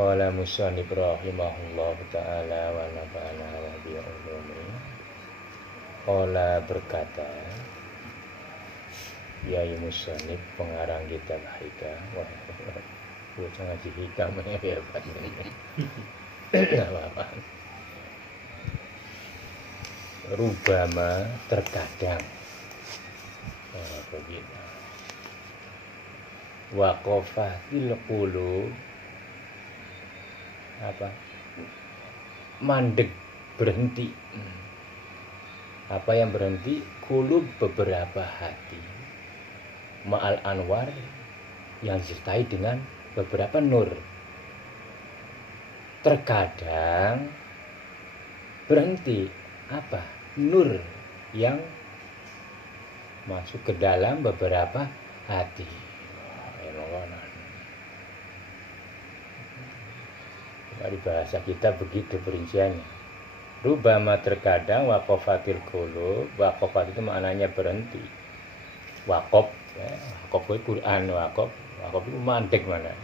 Qala musannif rahimahullah ta'ala wa nafa'ana wa bi'ulumi. Qala berkata Yai musannif pengarang kitab Hikam. Wah, bocah ngaji hikam hebat ini. Apa? Rubama terkadang begitu. Waqafatil qulub apa? Mandek, berhenti. Apa yang berhenti? Qulub, beberapa hati. Ma'al anwar yang disertai dengan beberapa nur. Terkadang berhenti apa? Nur yang masuk ke dalam beberapa hati. Dari bahasa kita begitu perinciannya. Rubama terkadang waqafatil qulub. Waqafat itu maknanya berhenti. Waqaf, ya. Waqaf itu Quran, waqaf itu mandek mana?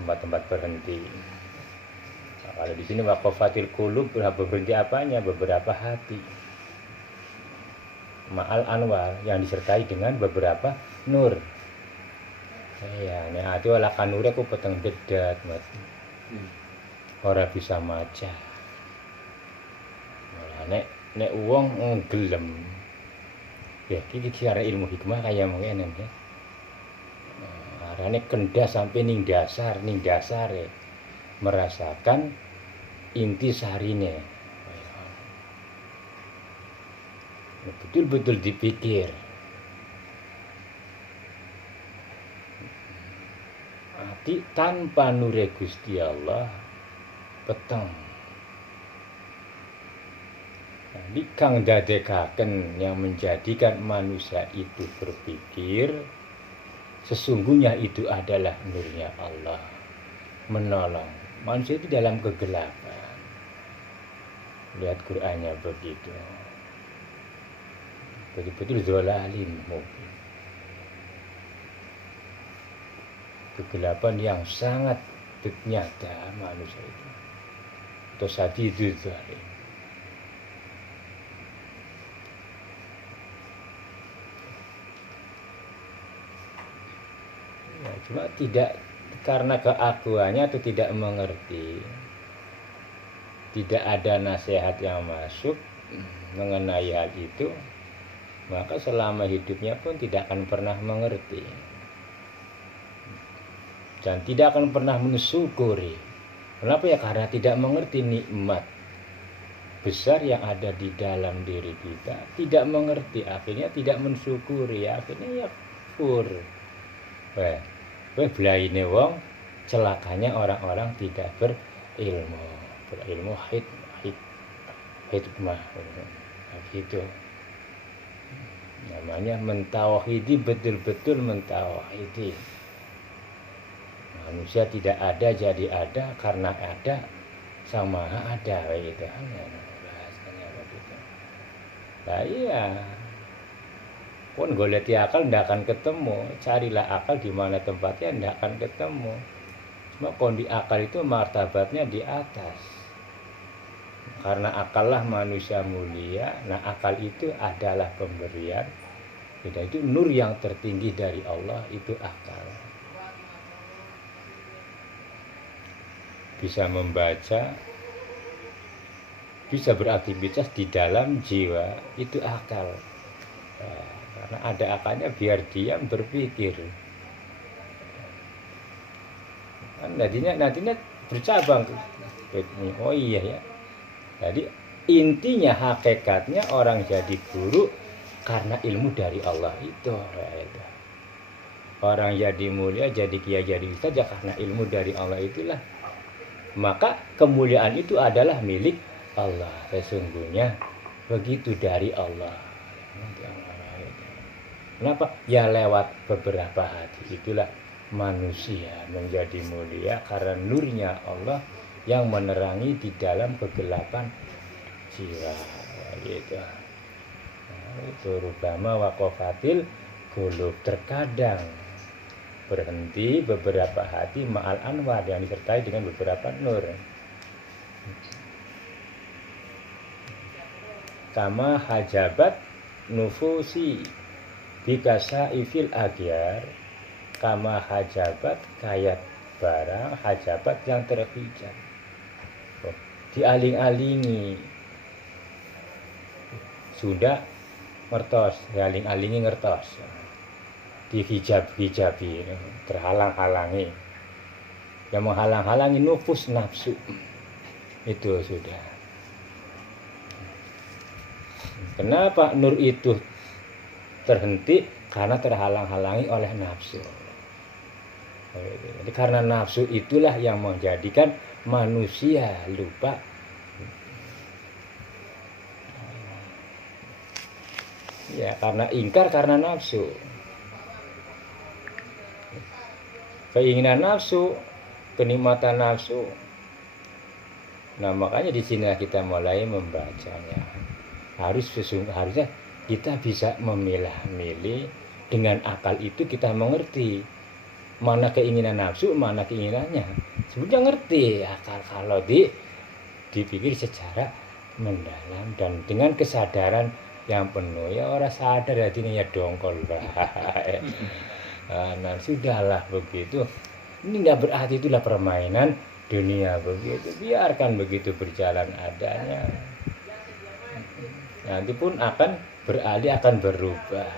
Tempat-tempat berhenti. Nah, kalau di sini waqafatil qulub berhenti apanya? Beberapa hati. Ma'al anwar yang disertai dengan beberapa nur. Ya, nek ati olah kanure ku peteng dedat, Mas. Ora bisa maca. Malah nek wong gelem. Ya, iki cara ilmu hikmah kaya mengene ya. Arane kendas sampai ning dasar merasakan inti sarine. Betul-betul dipikir. Hati tanpa nure Gusti Allah peteng. Jadi kang dadekaken yang menjadikan manusia itu berpikir sesungguhnya itu adalah nurnya Allah menolong manusia itu dalam kegelapan. Lihat Qur'annya begitu. Betul-betul dzalalim mungkin. Kegelapan yang sangat nyata manusia itu. Terus hati itu zalim. Ya, cuma tidak karena keakuannya atau tidak mengerti. Tidak ada nasihat yang masuk mengenai hal itu. Maka selama hidupnya pun tidak akan pernah mengerti. Dan tidak akan pernah mensyukuri. Kenapa ya? Karena tidak mengerti nikmat besar yang ada di dalam diri kita. Tidak mengerti, akhirnya tidak mensyukuri, akhirnya ya kufur. Belaine wong, celakanya orang-orang tidak berilmu. Berilmu hikmah. Begitu. Namanya mentauhidi, betul-betul mentauhidi. Manusia tidak ada jadi ada, karena ada sama ada gitu. Bahasanya begitu. Nah iya. Pun golek akal ndak akan ketemu. Carilah akal di mana tempatnya ndak akan ketemu. Cuma kondi akal itu martabatnya di atas. Karena akal lah manusia mulia. Nah akal itu adalah pemberian. Itu nur yang tertinggi dari Allah, itu akal. Bisa membaca, bisa beraktivitas di dalam jiwa, itu akal. Karena ada akalnya biar dia berpikir. Nantinya bercabang. Oh iya ya. Jadi intinya hakikatnya orang jadi guru karena ilmu dari Allah itu. Orang jadi mulia, jadi kiai, jadi ustaz ya karena ilmu dari Allah itulah. Maka kemuliaan itu adalah milik Allah. Sesungguhnya begitu dari Allah. Kenapa? Ya lewat beberapa hati itulah manusia menjadi mulia karena nurnya Allah yang menerangi di dalam kegelapan jiwa. Gitu. Nah, itu rubama waqafatil qulub, terkadang berhenti beberapa hati ma'al anwar yang disertai dengan beberapa nur. Kama hajabat nufusi bikasa ifil agyar, kama hajabat kayak barang hajabat yang terhijab, dialing-alingi sudah ngertos, dialing-alingi ngertos, dihijab-hijabi, terhalang-halangi, yang menghalang-halangi nufus nafsu itu sudah. Kenapa nur itu terhenti? Karena terhalang-halangi oleh nafsu. Jadi karena nafsu itulah yang menjadikan manusia lupa. Ya, karena ingkar karena nafsu. Keinginan nafsu, kenikmatan nafsu. Nah, makanya di sini kita mulai membacanya. Harusnya kita bisa memilah-milih, dengan akal itu kita mengerti mana keinginan nafsu, mana keinginannya. Sebenarnya ngerti akal kalau dipikir secara mendalam dan dengan kesadaran yang penuh. Ya orang sadar hatinya ya dongkol baik. Nah sudahlah begitu. Ini nggak berarti itulah permainan dunia begitu. Biarkan begitu berjalan adanya. Nanti pun akan beralih, akan berubah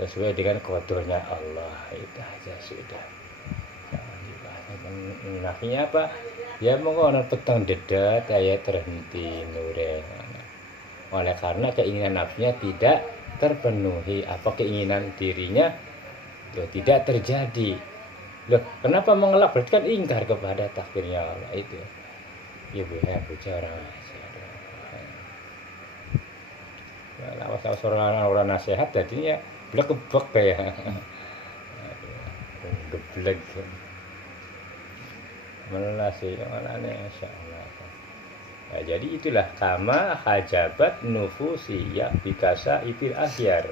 sesuai dengan kodenya Allah. Itu aja sudah. Akhirnya apa? Ya mengono petang dedat ya terhenti nure. Oleh karena keinginan nafsunya tidak terpenuhi, apa keinginan dirinya itu tidak terjadi. Loh, kenapa mengelak? Berarti kan ingkar kepada takdirnya Allah itu. Ya bu, ya bicara. Ya, lawas orang nasihat jadinya blek-blek kayak geblek. Malah sih malahnya insyaallah. Nah, jadi itulah kama hajabat nufusi ya bikasa ifil ahyar.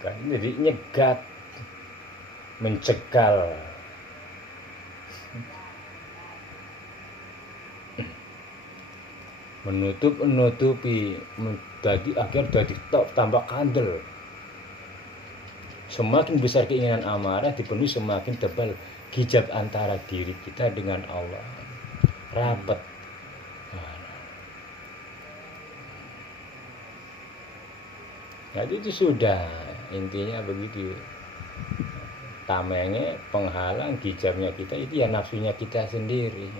Kan jadi nyegat, mencekal. Menutupi jadi akhir jadi tambah kandel. Semakin besar keinginan amarah dipenuhi, semakin tebal hijab antara diri kita dengan Allah, rapat. Jadi itu sudah intinya begitu. Tamenge penghalang hijabnya kita itu ya nafsunya kita sendiri.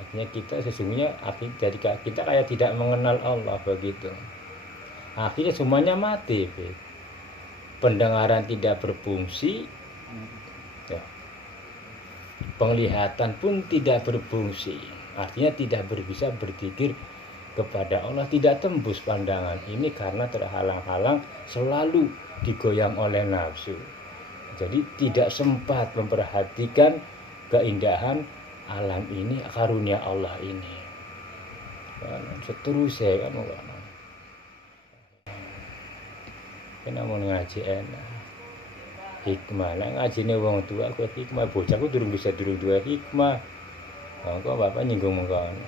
Artinya kita sesungguhnya dari kita kayak tidak mengenal Allah begitu. Akhirnya semuanya mati. Pendengaran tidak berfungsi, ya. Penglihatan pun tidak berfungsi. Artinya tidak bisa berzikir kepada Allah, tidak tembus pandangan ini karena terhalang-halang, selalu digoyang oleh nafsu. Jadi tidak sempat memperhatikan keindahan alam ini, karunia Allah ini. Seterusnya kan namun ngaji enak hikmah. Nah ngajine wong tua aku hikmah, bocahku durung dua hikmah. Kok bapak nyinggung mengkono.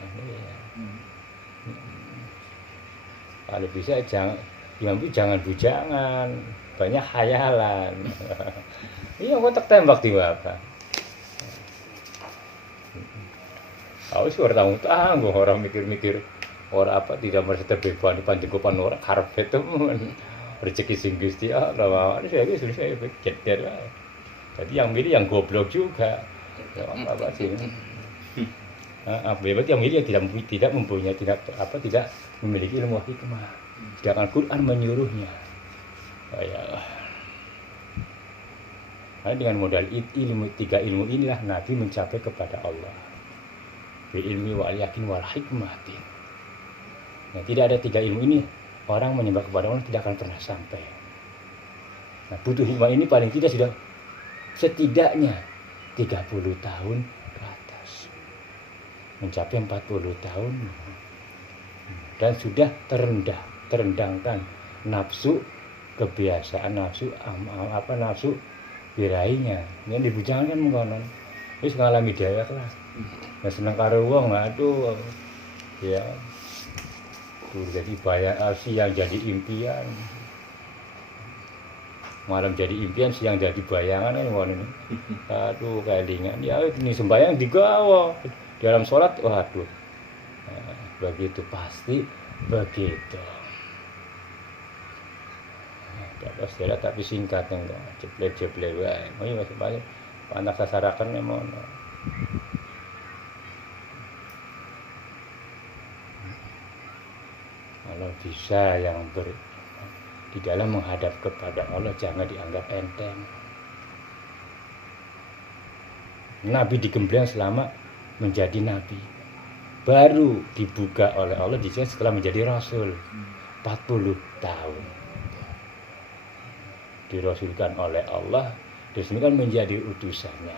Kalau bisa jangan bujangan, banyak khayalan. Iya kok tak tembak di bapak. Aku sih orang tanggung, orang mikir-mikir orang apa tidak merasa terbebani panjangkupan orang karpet teman. Rezeki sing Gusti Allah, saya pikir. Jadi yang milih yang goblok juga. Ya, apa sih? Berarti yang milih tidak mempunyai tidak memiliki ilmu hikmah. Sedangkan Quran menyuruhnya. Ya. Karena dengan modal tiga ilmu inilah Nabi mencapai kepada Allah. Bil ilmi wal yakin wal hikmati. Nah, tidak ada tiga ilmu ini, orang menyembah kepada Allah tidak akan pernah sampai. Nah, butuh hikmah ini paling tidak sudah setidaknya 30 tahun ke atas. Mencapai 40 tahun dan sudah terendah, terendangkan nafsu kebiasaan, nafsu nafsu birainya. Yen dibujangan kan mengkonon. Wis ngalami dewek lah. Nah, seneng karo wong, aduh. Ya. Tuh jadi siang jadi impian. Malam jadi impian, siang jadi bayangan kan ngono ini. Aduh, kelingan. Ya ini sembahyang digawa. Dalam sholat, waduh. Nah, begitu pasti begitu. Terus dia tapi singkat enggak jeble-jeble wae. Oh iya masih banyak anak sasarakan memang. Kalau bisa yang di dalam menghadap kepada Allah jangan dianggap enteng. Nabi digembleng selama menjadi nabi. Baru dibuka oleh Allah di sini setelah menjadi rasul 40 tahun. Dirasulkan oleh Allah, terus ini kan menjadi utusannya.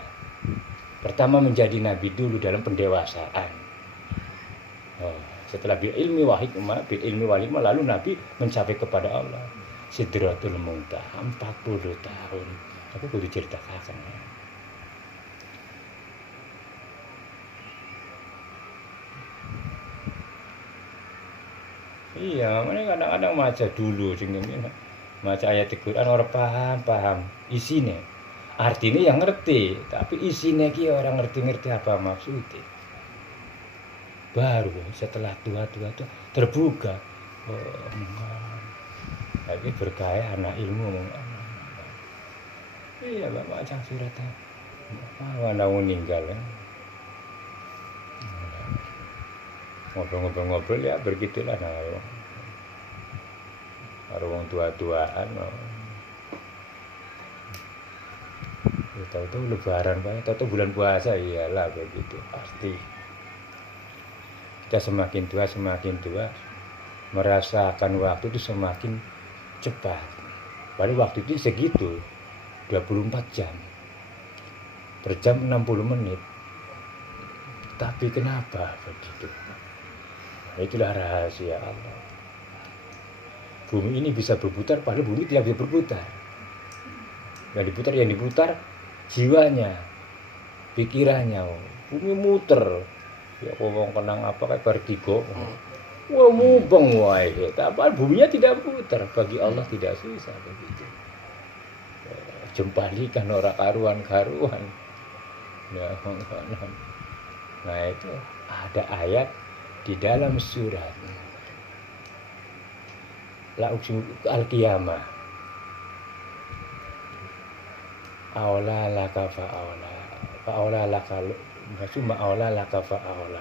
Pertama menjadi nabi dulu dalam pendewasaan. Setelah bil ilmi wal hikmah lalu nabi mencapai kepada Allah. Sidratul Muntaha 40 tahun. Aku kudu ceritakan. Iya, makanya kadang-kadang maca dulu sing maca ayat Al-Qur'an orang paham isine. Artinya yang ngerti, tapi isine ki orang ngerti apa maksudnya. Baru setelah tua-tua tuh terbuka. Lagi berkah anak ilmu. Iya, Bapak Cang Surat. Mana meninggal ya. Ngobrol-ngobrol ya begitulah nah. Karo wong tua-tuaan. Tahu-tahu lebaran Pak, tahu-tahu bulan puasa iyalah begitu pasti. Kita semakin tua merasakan waktu itu semakin cepat. Padahal waktu itu segitu 24 jam. Per jam 60 menit. Tapi kenapa begitu? Itulah rahasia Allah. Bumi ini bisa berputar, padahal bumi tidak bisa berputar. Yang diputar jiwanya, pikirannya. Bumi muter. Ya ngomong kenang apa kayak vertigo. Wah mubeng wae. Tapi buminya tidak putar. Bagi Allah tidak susah begitu. Jempalikan orang karuan. Ya, nah itu ada ayat di dalam surat La uqsimu al-qiyamah. Aula laka fa'aula laka summa aula laka fa'aula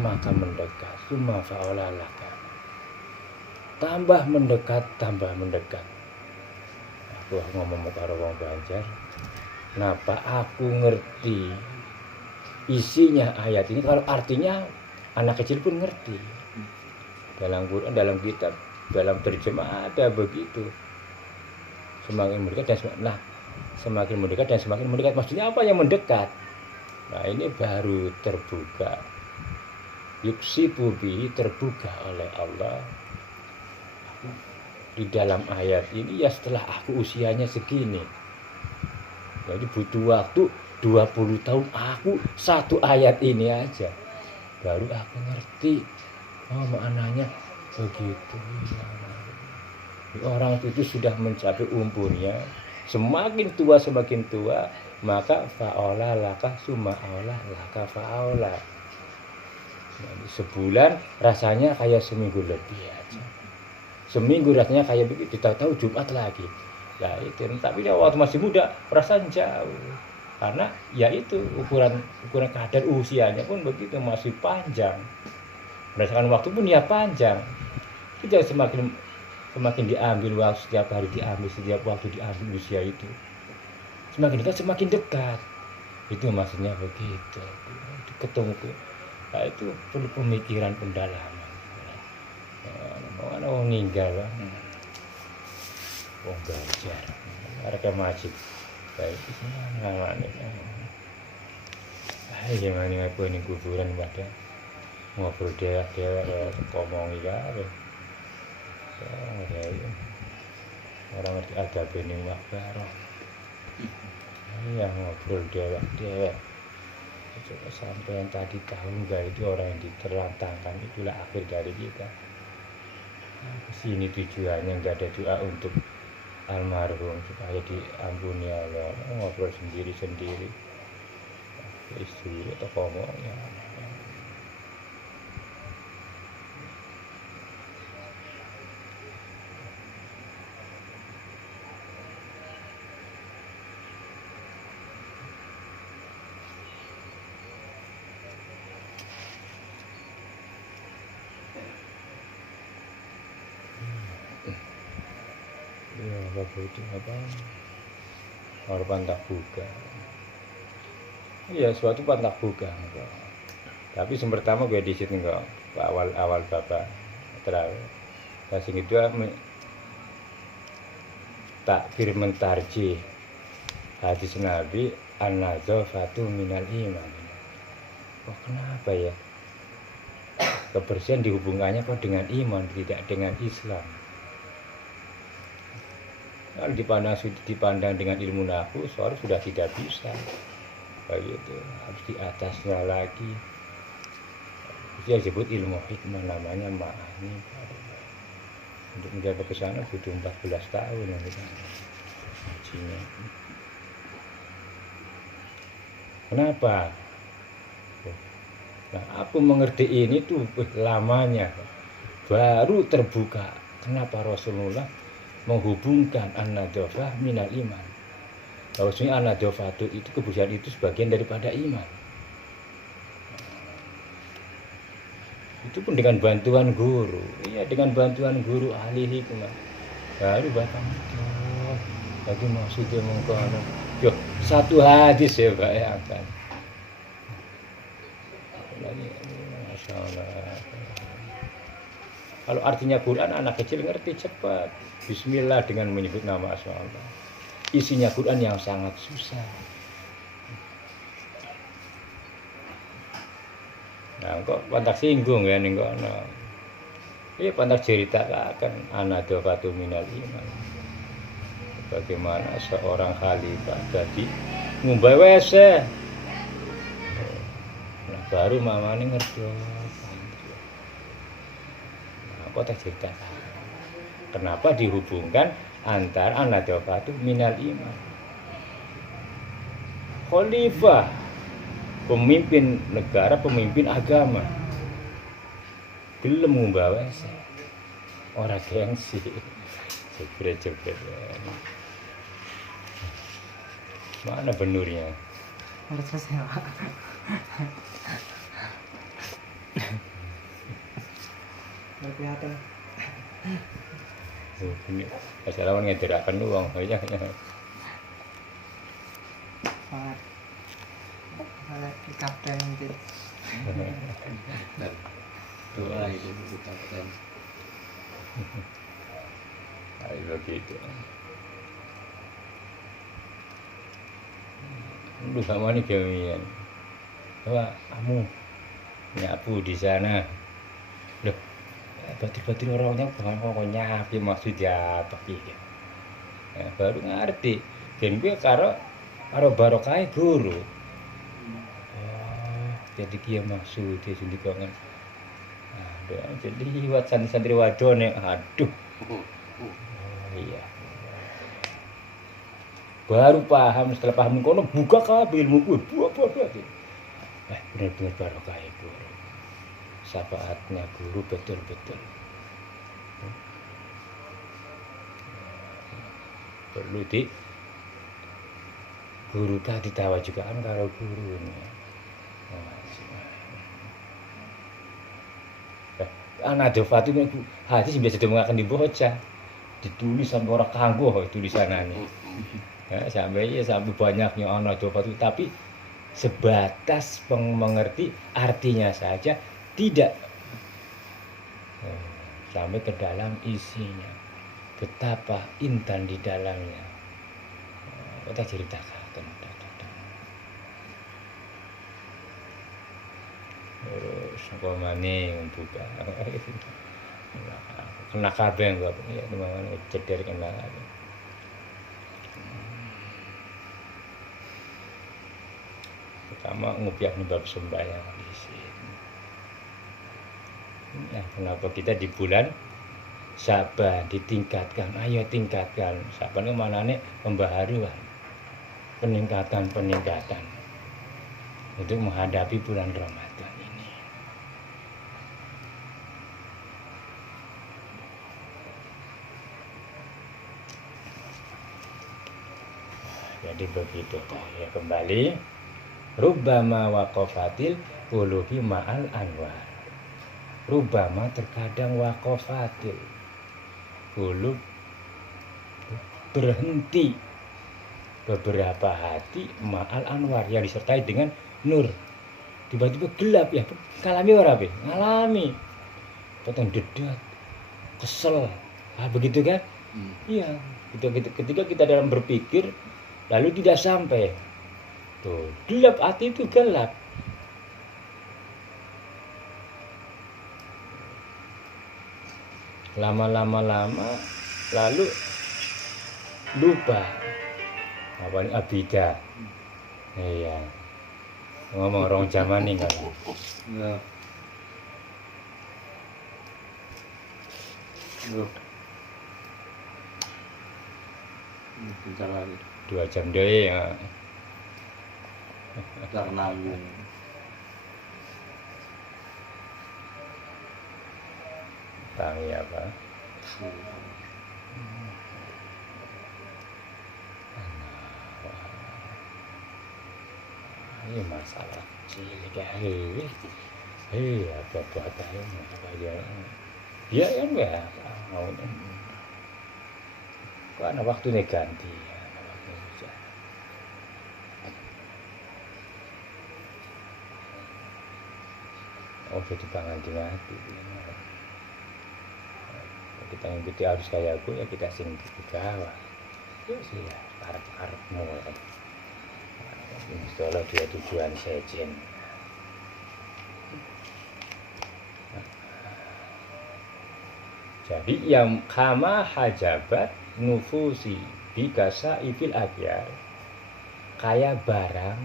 maka mendekat summa fa'aula laka. Tambah mendekat. Aku ngomong karo wong Banjar. Napa aku ngerti isinya ayat ini kalau artinya anak kecil pun ngerti. Dalam Quran, dalam kitab, dalam terjemah ada begitu. Semakin mendekat dan semakin mendekat. Maksudnya apa yang mendekat? Nah ini baru terbuka. Yuksibu bihi terbuka oleh Allah. Di dalam ayat ini ya setelah aku usianya segini. Jadi butuh waktu 20 tahun aku satu ayat ini aja. Baru aku ngerti. Oh maknanya begitu. Orang itu sudah mencapai umurnya. Semakin tua maka fa'ola laka summa aula laka fa'ola. Jadi sebulan rasanya kayak seminggu lebih aja. Seminggu rasanya kayak begitu, tahu-tahu Jumat lagi. Nah itu, tapi dia waktu masih muda perasaan jauh. Karena ya itu ukuran kadar usianya pun begitu masih panjang. Berdasarkan waktu pun ya panjang. Itu semakin diambil waktu setiap hari setiap waktu diambil usia itu. Semakin dekat. Itu maksudnya begitu. Ketemu. Nah, itu perlu pemikiran pendalaman. Orang meninggal. Wong Banjar. Arek masjid. Baik namanya. Gimana aku ini kuburan pada ngobrol dewek-dewek ngomongi kabeh. Orang ngerti adabe ning wakbarok. Iya ngobrol dewek-dewek. Coba sampai yang tadi tahu nggak itu orang yang diterlantarkan itulah akhir dari kita. Kesini tujuannya nggak ada doa untuk almarhum supaya diampuni Allah, ngobrol sendiri-sendiri. Istri atau ngomong ya. Ya, apa itu apa? Harapan tak buka. Iya, suatu tak buka enggak. Tapi yang pertama gue di situ enggak. Awal bapak terakhir. Nah, sing kedua takbir mentarji hadis Nabi an-nadzafatu minal iman. Oh, kenapa ya? Kebersihan dihubungkannya kok dengan iman, tidak dengan Islam. Kalau dipandang dengan ilmu nafsu, seorang sudah tidak bisa. Begitu, harus di atasnya lagi. Itu yang disebut ilmu hikmah, namanya ma'ani. Untuk mencapai ke sana butuh 14 tahun yang kita hajinya. Kenapa? Nah, aku mengerti ini tuh lamanya baru terbuka. Kenapa Rasulullah menghubungkan an-nadzafah minal iman? Bahwasanya an-nadzafah itu kebersihan itu sebagian daripada iman. Itu pun dengan bantuan guru. Iya, dengan bantuan guru ahli hikmah. Baru bapak itu lagi maksudnya mengkono. Yo, satu hadis ya bayangkan. Masya Allah. Kalau artinya Quran anak kecil ngerti cepat. Bismillah dengan menyebut nama Allah. Isinya Quran yang sangat susah. Nah, kok pantak singgung ya ning kono. Iya pantak ceritakan an-nadzafatu minal iman. Bagaimana seorang khalifah jadi ngumbai WC. Nah, baru mamane ngerti. Nah, kok tak ceritakan. Kenapa dihubungkan antara an-nadzafatu minal iman? Khalifah, pemimpin negara, pemimpin agama, gelem ngumbawa orang gengsi, jebret-jebret. Mana benurnya? Harus selesai, Pak. Kelihatan. Ini asalawan ngederakan uang aja. Malah di kapten nanti. Doa itu di kapten. Ayo begitu. Lu sama nih kalian. Coba kamu nyapu di sana. Loh, batin-batin orangnya kok nyapi maksudnya apa gitu. Nah, baru ngerti. Dan gue karo barokah guru. Oh, jadi dia maksudnya sendiri kangen. Aduh, jadi liwat santri wadone. Aduh. Oh, iya. Baru paham, setelah paham kono buka kabeh ilmu gue. Buah. Benar-benar barokah guru. Syafaatnya guru betul-betul. Perlu di guru tadi tawa juga kan karo guru ini. An-nadzafah itu hadis biasa dimengaken di bocah. Ditulis sampai orang kanggo tulisanane. Ya, sampai banyaknya an-nadzafah itu, tapi sebatas mengerti artinya saja, tidak sampai ke dalam isinya. Betapa intan di dalamnya. Kita ceritakan. terus apa maning buka kena kabeh kok ya teman ceder kena kabeh. Pertama ngupiah bab sembahyang di sini. Ya, kenapa kita di bulan Syaban ditingkatkan, ayo tingkatkan. Syaban itu manane pembaharuan, peningkatan untuk menghadapi bulan Ramadan ini. Jadi begitu ya, kembali rubbama waqafatil qulubi ma'al anwar. Rubbama terkadang waqafatil qulub berhenti beberapa hati ma'al anwar yang disertai dengan nur. Tiba-tiba gelap ya, ngalami ora be? Ngalami. Potong dedat, kesel. Begitu kan? Iya, ketika kita dalam berpikir lalu tidak sampai. Tuh, gelap, hati itu gelap. Lama lalu lupa apa ini abida. Iya. Ngomong orang zaman nih kan. Ya. Loh. Bentar lagi. 2 jam deh ya. Tak nanggung. Tangi apa? Ini masalah cilik ya. Apa aja. Ya kan ya. Mau kok ana waktune ganti. Oh, jadi panganti. Kita ngikuti arus kayak aku ya kita sing digawa. Ya sih ya, arep-arepmu. Insyaallah dia tujuan sejen. Jadi yang kama hajabat nufusi bikasa ifil abyar. Kayak barang,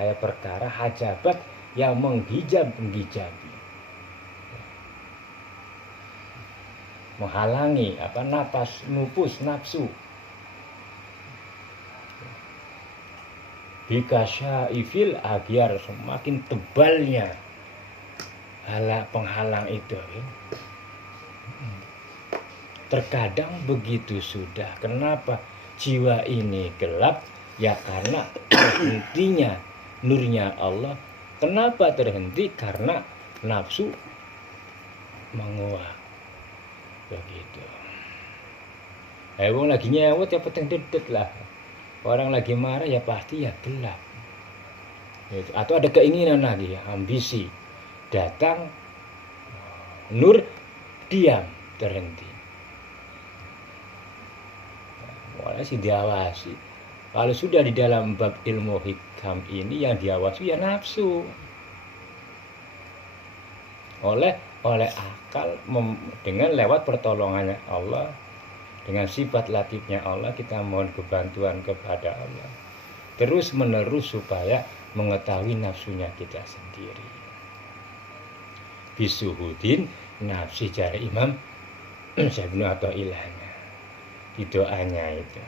kayak perkara hajabat yang menghijabi, menghalangi nafas, nafsu. Bikasyaifil agyar, semakin tebalnya penghalang itu. Terkadang begitu sudah. Kenapa jiwa ini gelap? Ya karena terhentinya nurnya Allah. Kenapa terhenti? Karena nafsu menguap. Begitu. Wong lagi nyewot ya peteng dedet lah. Orang lagi marah ya pasti ya gelap. Gitu. Atau ada keinginan lagi, ambisi. Datang nur, diam, terhenti. Mulai sih diawasi. Kalau sudah di dalam bab ilmu hikam ini yang diawasi ya nafsu. Oleh akal dengan lewat pertolongannya Allah, dengan sifat latifnya Allah kita mohon kebantuan kepada Allah. Terus menerus supaya mengetahui nafsunya kita sendiri. Bisuhudin nafsi jari Imam Ibnu Athaillah di doanya itu.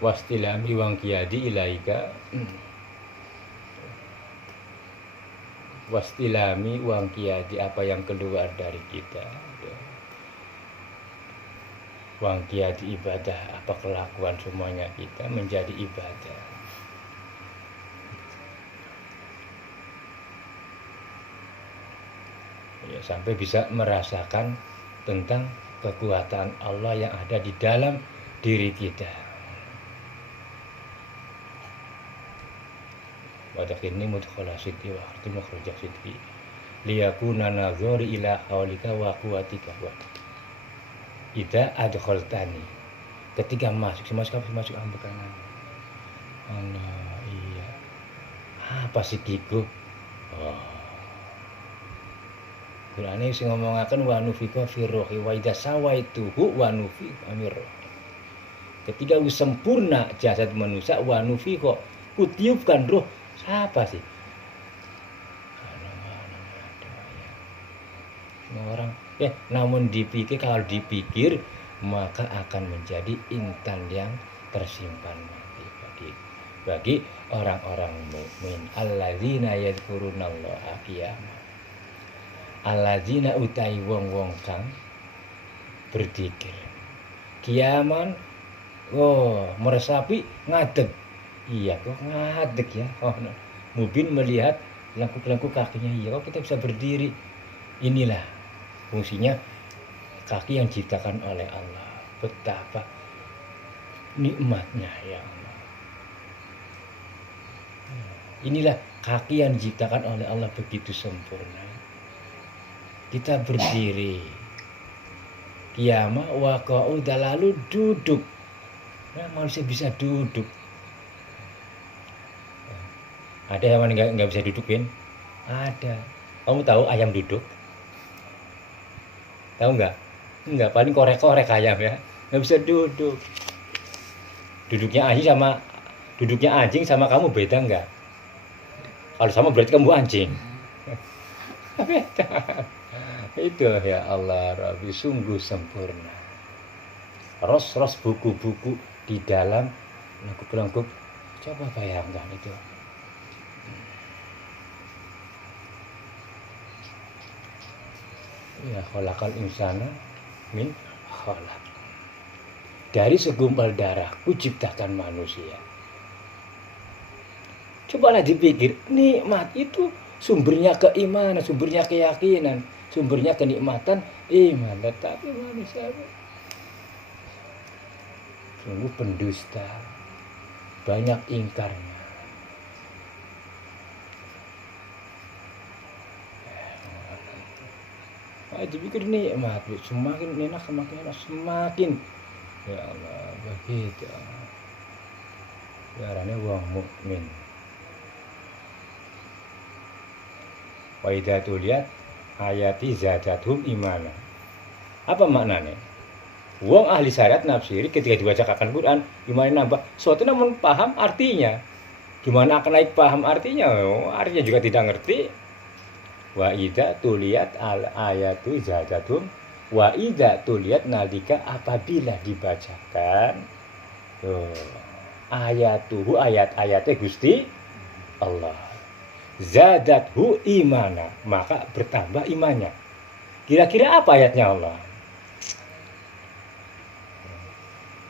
Wastilami wangkiyadi ilaika wastilami wangkiyadi, apa yang keluar dari kita, wangkiyadi ibadah, apa kelakuan semuanya kita menjadi ibadah. Ya, sampai bisa merasakan tentang kekuatan Allah yang ada di dalam diri kita. Wadakini mudkhala sidqi wa kharti makhrajah sidqi. liyakuna nazari ila haulika wa quwwatika wa idza adkhaltani. Ketika masuk ambekan. Allah, iya. Apa sih iku? Oh. Qur'ane sing ngomongaken wa nufiqa fi ruhi wa idza sawaituhu wa nufiqa amir. Ketika wis sempurna jasad manusia wa nufiqa kutiupkan roh. Siapa sih? Semua orang namun kalau dipikir maka akan menjadi intan yang tersimpan bagi orang-orang mukmin. Alladzina yadhkurunallaha qiyaman. Alladzina utai wong-wong kang berzikir. Kiaman meresapi ngadeg. Iya kok ngadeg ya. Mungkin melihat langkuk-langkuk kakinya. Iya kok kita bisa berdiri. Inilah fungsinya kaki yang diciptakan oleh Allah. Betapa nikmatnya ya Allah. Inilah kaki yang diciptakan oleh Allah begitu sempurna. Kita berdiri. Qiyamah wa qu'uda lalu duduk. Nah, manusia bisa duduk. Ada hewan nggak bisa duduk, Bin? Ada. Kamu tahu ayam duduk? Tahu nggak? Nggak, paling korek-korek ayam ya. Nggak bisa duduk. Duduknya anjing sama kamu beda nggak? Kalau sama berarti kamu anjing. Beda. Itu ya Allah Rabbi sungguh sempurna. Ros buku-buku di dalam lengkuk-lengkuk. Coba bayangkan itu. Ya khalaqal insana min khalaq. Dari segumpal darah ku ciptakan manusia. Cobalah dipikir, nikmat itu sumbernya keimanan, sumbernya keyakinan, sumbernya kenikmatan iman. Tetapi manusia sungguh pendusta, banyak ingkarnya. Dipikir nikmat, semakin enak, semakin ya Allah begitu. Caranya wong mukmin. Wa idza tuliyat ayati zadathum imana. Apa maknanya? Wong ahli syariat nafsiri ketika dibacakan Quran, gimana nambah? Suatu namun paham artinya. Gimana akan naik paham artinya? Artinya juga tidak ngerti. Wa idza tuliyat al ayatu zadathum wa idza tuliyat nalika apabila dibacakan ayatuhu ayat-ayatnya Gusti Allah. Zadathu imana, maka bertambah imannya. Kira-kira apa ayatnya Allah?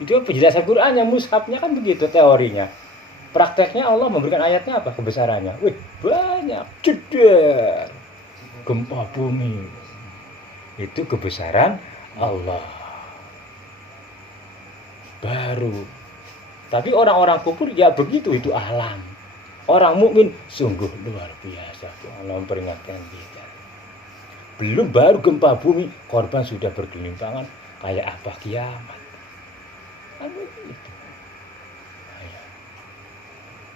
Itu penjelasan Qur'annya, mushafnya kan begitu teorinya. Prakteknya Allah memberikan ayatnya apa? Kebesarannya. Wih, banyak. Jedar. Gempa bumi. Itu kebesaran Allah. Baru. Tapi orang-orang kufur ya begitu, itu alam. Orang mukmin sungguh luar biasa. Allah memperingatkan kita. Belum baru gempa bumi, korban sudah bergelimpangan. Kayak apa kiamat? Begitu.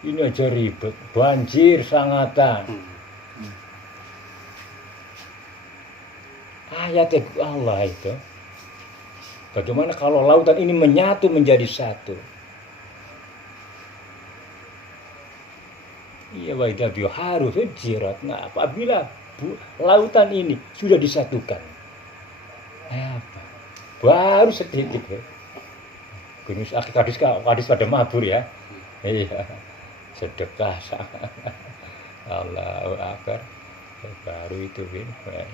Ini aja ribet, banjir sangatan. Ayat Allah itu. Bagaimana kalau lautan ini menyatu menjadi satu? Iya, wa idza biharu fujirat. Nah, apabila lautan ini sudah disatukan. Apa? Baru sedikit ya. Gunung hadis pada mabur ya. Iya. Sedekah. Allahu akbar. Baru itu Bin. Nah,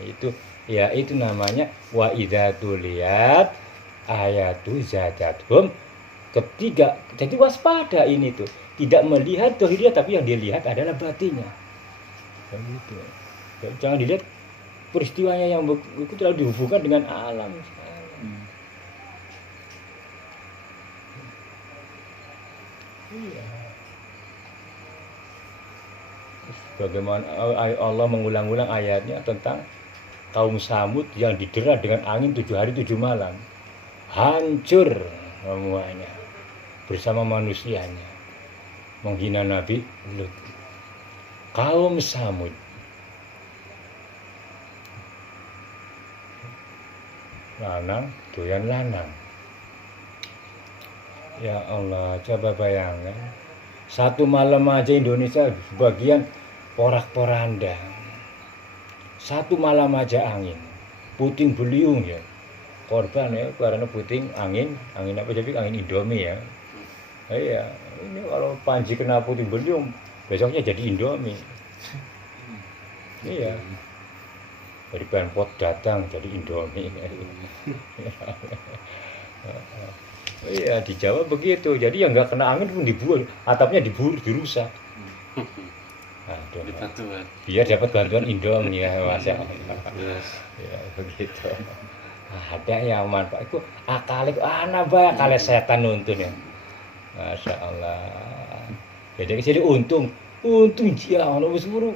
itu namanya wa idza tuliyat ayatu zadathum. Ketiga, jadi waspada ini tuh. Tidak melihat zahirnya, tapi yang dilihat adalah batinnya. Begitu. Jangan dilihat peristiwanya yang begitu terlalu dihubungkan dengan alam. Iya. Bagaimana Allah mengulang-ulang ayatnya tentang kaum Samud yang didera dengan angin 7 hari 7 malam. Hancur semuanya bersama manusianya. Menghina Nabi Lut. Kaum Samud. Lanang doyan lanang. Ya Allah, coba bayangkan. Satu malam aja Indonesia sebagian porak-poranda. Satu malam aja angin. Puting beliung ya. Korban ya karena puting angin apa jadi angin Indomie ya. Iya, ini kalau Panji kena puting beliung, besoknya jadi Indomie. Iya. Dari Pemkot datang jadi Indomie. Iya, di Jawa begitu. Jadi yang nggak kena angin pun dibuang, atapnya dirusak. Aduh, Dibantuan. biar dapat bantuan Indomie ya, masa. Yes. Ya begitu. Ada yang manfaat itu akalik anak banyak kali setan nuntun ya. Masya Allah. Jadi kesini untung dia Allah wis buru.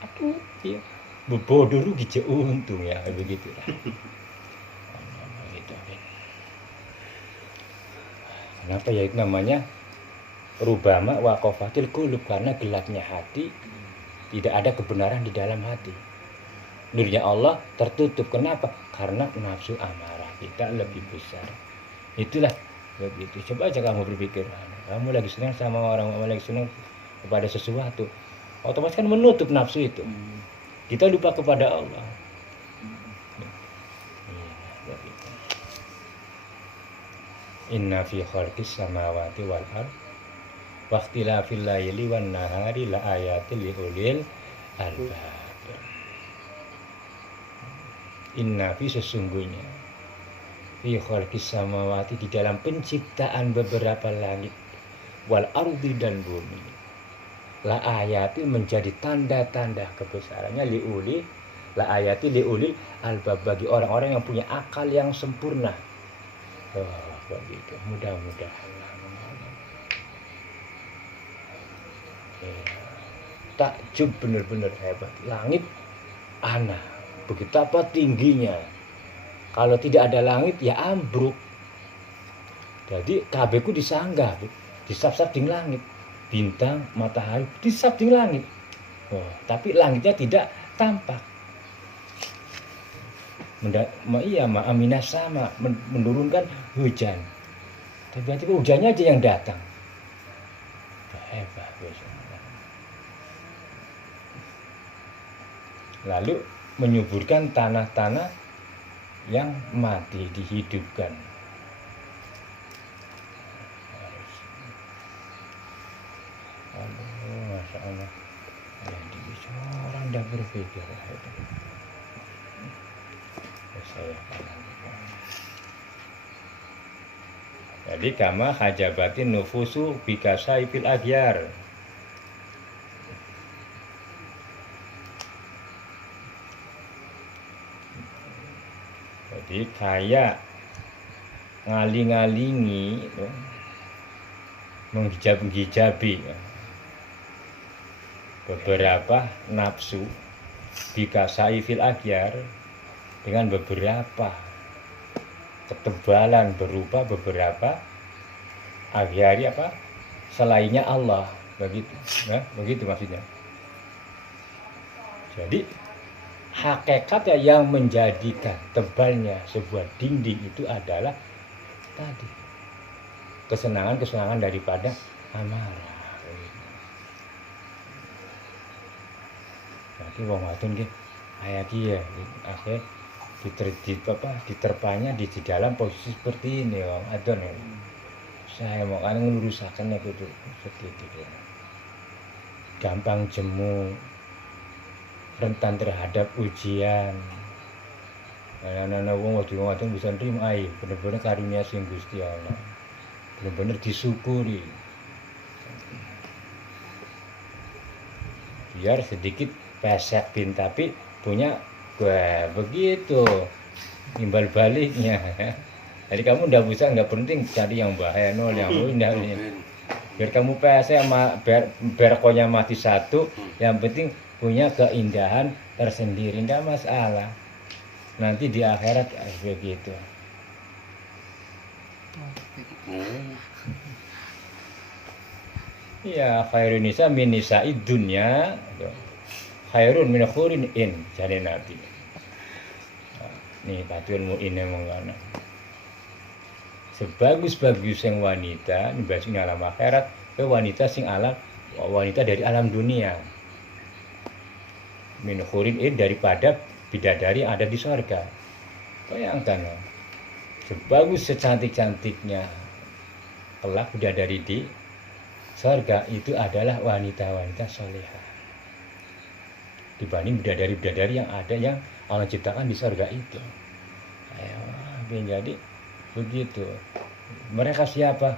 Aduh, iya. Bodoh rugi je untung ya begitu lah. Gitu. Kenapa ya itu namanya rubama waqafatil qulub, karena gelapnya hati, tidak ada kebenaran di dalam hati. Nurnya Allah tertutup. Kenapa? Karena nafsu amarah kita lebih besar. Itulah begitu. Coba aja kamu berpikir, kamu lagi senang sama orang, kamu lagi senang kepada sesuatu, otomatis kan menutup nafsu itu. Kita lupa kepada Allah. Inna fi khalqis samawati wal ard wa ikhtilafil laili wan nahari la ayatil li ulil albab. Inna fi sesungguhnya fi khalqis samawati, di dalam penciptaan beberapa langit, wal ardi dan bumi, la ayati menjadi tanda-tanda kebesarannya liuli, la ayati liulil albab, bagi orang-orang yang punya akal yang sempurna. Begitu, mudah-mudahan. Takjub, benar-benar hebat. Langit ana, betapa tingginya. Kalau tidak ada langit ya ambruk. Jadi kabehku disanggah, disap-sap di langit. Bintang, matahari disap di langit. Tapi langitnya tidak tampak. Aminah sama menurunkan hujan. Tapi hujannya aja yang datang. Hebat. Lalu menyuburkan tanah-tanah yang mati, dihidupkan. Aduh, Masya Allah. Jadi orang dah berpikir itu. Jadi kama hajabatin nufusu bikasaifil agyar. Jadi kayak ngaling-ngalingi, menghijab-hijabi beberapa nafsu bikasaifil agyar, dengan beberapa ketebalan berupa beberapa agyari selainnya Allah, begitu, begitu maksudnya. Jadi hakikatnya yang menjadikan tebalnya sebuah dinding itu adalah tadi kesenangan daripada amarah. Nanti wong wadon nggih ayat ya akhir diterpanya di dalam posisi seperti ini, wong adon ya. Saya mau kan ngelurusaken itu seperti itu. Gampang jemu, rentan terhadap ujian. Anak-anak wong wadon bisa nerima bener-bener karunia sing Gusti Allah. Bener-bener disyukuri. Biar sedikit pesek bin tapi punya begitu timbal baliknya. Jadi kamu nggak penting cari yang bahaya nol yang indah ini. Biar kamu PC sama biar konya mati satu, yang penting punya keindahan tersendiri, enggak masalah. Nanti di akhirat begitu. Oh. Iya, khairun nisa min nisa'i dunya. Khairun min khurin in, jadi Nabi. Nah, nih Fatul Mu'in yang mengana. Sebagus-bagus yang wanita, ini bahasanya alam akhirat, ke wanita sing alam, wanita dari alam dunia. Min khurin in, daripada bidadari yang ada di surga. Bayangkan, sebagus secantik-cantiknya kelak bidadari di surga itu adalah wanita-wanita solehah dibanding bidadari-bidadari yang ada yang Allah ciptakan di surga itu. Ayo, jadi begitu. Mereka siapa?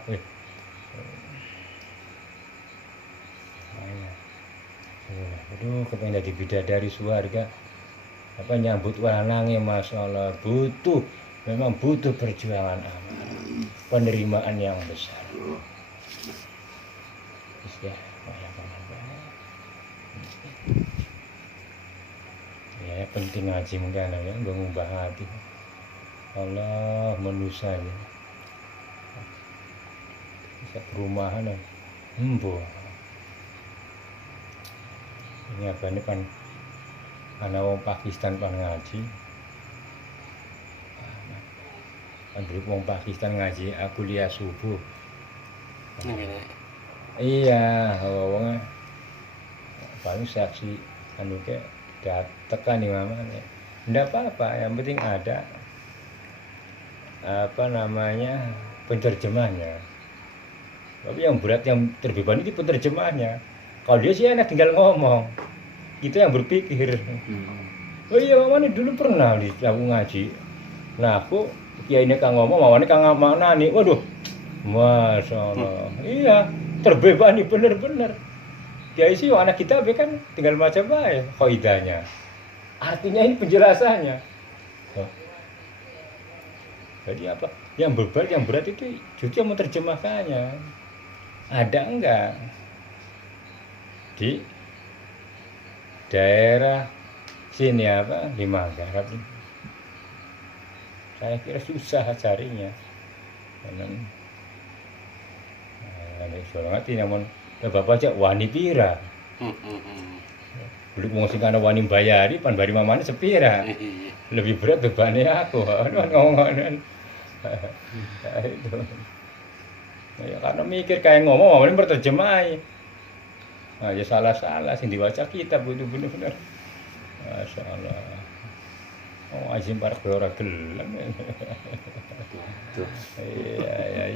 Aduh, kepengen jadi bidadari surga. Apa nyambut lanangnya, masya Allah, memang butuh perjuangan amal, penerimaan yang besar. Ya penting ngaji mungkin ya, mengubah hati. Allah manusia ya. Bisa perumahan ya. Ini apa ini kan anak wong Pakistan pan ngaji. Andri wong Pakistan ngaji aku lihat subuh. Iya, wong paling saksi anu ke tekan di mana ya. Enggak apa-apa, yang penting ada apa namanya penerjemahnya. Tapi yang berat yang terbebani itu penerjemahnya. Kalau dia sih enak tinggal ngomong, itu yang berpikir. Oh iya, mana dulu pernah di aku ngaji. Nah aku kiai ini kang ngomong, mawane kang mana nih, waduh, masya Allah, iya terbebani bener-bener. Kiai sih anak kita kan tinggal macam baik kaidahnya. Artinya ini penjelasannya. Jadi apa? Yang berat itu justru menerjemahkannya. Ada enggak di daerah sini apa di Manggarai? Saya kira susah carinya. Memang ngerti namun bapak aja wani pira. Dulu mau sing kana wani bayari pan bari mamane sepira. Lebih berat bebannya aku. Ngomong-ngomong. Itu. Ya karena mikir kayak ngomong mamane berterjemah. Nah, ya salah-salah sing diwaca kitab itu bener-bener. Masya Allah. Oh, azim para ora gelem.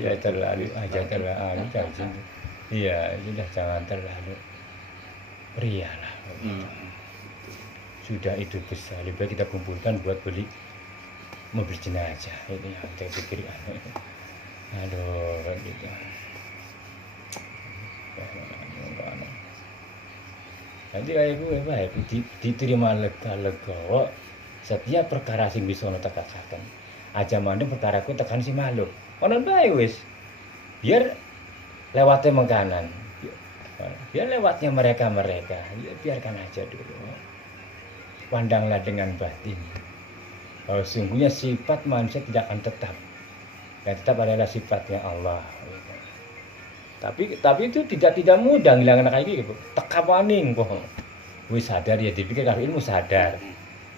Iya, terlalu aja terlalu jangan. Iya, sudah jangan terlalu ria lah. Sudah itu besar, lebih baik kita kumpulkan buat beli mobil jenazah. Ini yang saya pikir. Aduh, gitu. Nanti kayak gue baik diterima lega-lega. Setiap perkara sing bisa ono tekakan. Aja mandeng perkaraku tekan si makhluk. Ono bae wis. Biar lewatnya mengkanan. Biar lewatnya mereka. Ya biarkan aja dulu. Pandanglah dengan batin. Kalau sungguhnya sifat manusia tidak akan tetap. Yang tetap adalah sifatnya Allah. Tapi itu tidak mudah ngilangin kayak gitu. Teka maning kok. Wis sadar ya dipikir kalau ilmu sadar.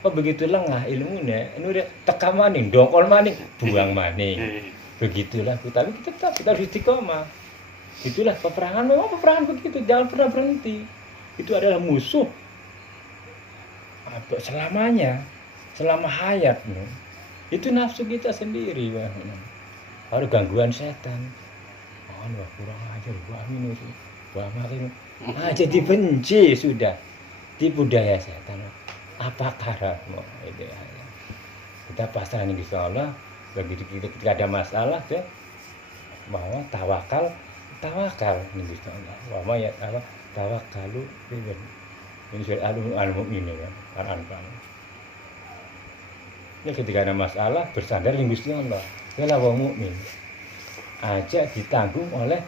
Kok begitu lengah ilmunya, ini udah teka maning, dongkol maning, buang maning. Begitulah, tapi kita harus istiqomah. Itulah peperangan, memang peperangan begitu, jangan pernah berhenti. Itu adalah musuh selamanya, selama hayat. Itu nafsu kita sendiri. Harus gangguan setan. Wah kurang ajar, wah minus, wah makin aja dibenci sudah, tipu daya setan. Apa karahmu itu ya. Kita pasrah nih Gusti Allah, begitu ketika ada masalah ya bahwa tawakal nih Gusti Allah. Wa ya apa tawakkalu ini surat al-mu'min ya, Al-Anfal. Ya ketika ada masalah bersandar ning Gusti Allah. Kala wong mukmin aja ditanggung oleh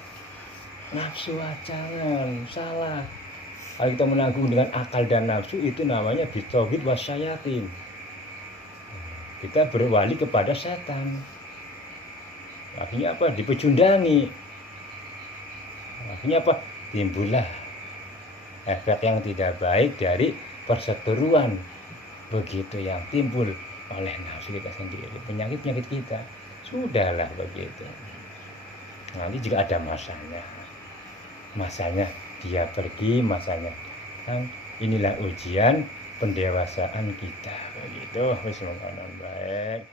nafsu jangan salah. Kalau kita menanggung dengan akal dan nafsu itu namanya bitauhid wasyayatin. Kita berwali kepada setan. Akhirnya apa? Dipecundangi. Akhirnya apa? Timbullah efek yang tidak baik dari perseteruan begitu yang timbul oleh nafsu kita sendiri, penyakit-penyakit kita. Sudahlah begitu. Nanti juga ada masanya dia pergi, masanya datang. Inilah ujian pendewasaan kita begitu. Semoga baik.